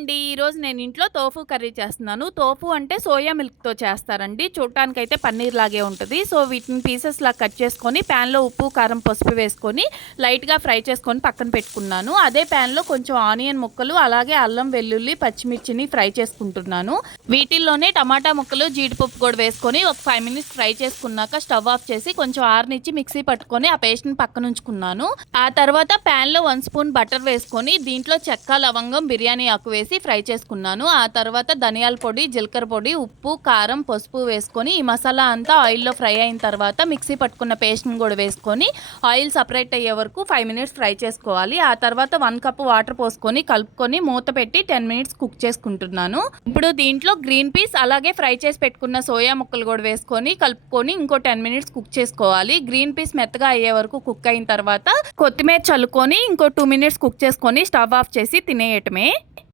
అండి. ఈరోజు నేను ఇంట్లో తోఫు కర్రీ చేస్తున్నాను. తోఫు అంటే సోయా మిల్క్‌తో చేస్తారండి. చూడటానికైతే పన్నీర్ లాగే ఉంటది. సో, వీటిని పీసెస్‌లా కట్ చేసుకొని ప్యాన్‌లో ఉప్పు, కారం, పసుపు వేసుకొని లైట్‌గా ఫ్రై చేసుకొని పక్కన పెట్టుకున్నాను. అదే ప్యాన్‌లో కొంచెం ఆనియన్ ముక్కలు, అలాగే అల్లం, వెల్లుల్లి, పచ్చిమిర్చిని ఫ్రై చేసుకుంటున్నాను. వీటిల్లోనే టమాటా ముక్కలు, జీడిపప్పు కూడా వేసుకొని ఒక 5 మినిట్స్ ఫ్రై చేసుకున్నాక స్టవ్ ఆఫ్ చేసి కొంచెం ఆరనిచ్చి మిక్సీ పట్టుకొని ఆ పేస్ట్‌ని పక్కనుంచుకున్నాను. ఆ తర్వాత ప్యాన్‌లో 1 స్పూన్ బటర్ వేసుకొని దీంట్లో చెక్క, లవంగం, బిర్యానీ ఆకు వేసి ఫ్రై చేసుకున్నాను. ఆ తర్వాత ధనియాల పొడి, జీలకర్ర పొడి, ఉప్పు, కారం, పసుపు వేసుకొని ఈ మసాలా అంతా ఆయిల్‌లో ఫ్రై అయిన తర్వాత మిక్సీ పట్టుకున్న పేస్ట్‌ని కూడా వేసుకొని ఆయిల్ సెపరేట్ అయ్యే వరకు 5 మినిట్స్ ఫ్రై చేసుకోవాలి. ఆ తర్వాత 1 కప్ వాటర్ పోసుకొని కలుపుకొని మూత పెట్టి 10 మినిట్స్ కుక్ చేసుకుంటున్నాను. ఇప్పుడు దీంట్లో గ్రీన్ పీస్ అలాగే ఫ్రై చేసి పెట్టుకున్న సోయా ముక్కలు కూడా వేసుకొని కలుపుకొని ఇంకో 10 మినిట్స్ కుక్ చేసుకోవాలి. గ్రీన్ పీస్ మెత్తగా అయ్యే వరకు కుక్ అయిన తర్వాత కొత్తిమీర చల్లుకొని ఇంకో 2 మినిట్స్ కుక్ చేసుకొని స్టవ్ ఆఫ్ చేసి తినేయటమే.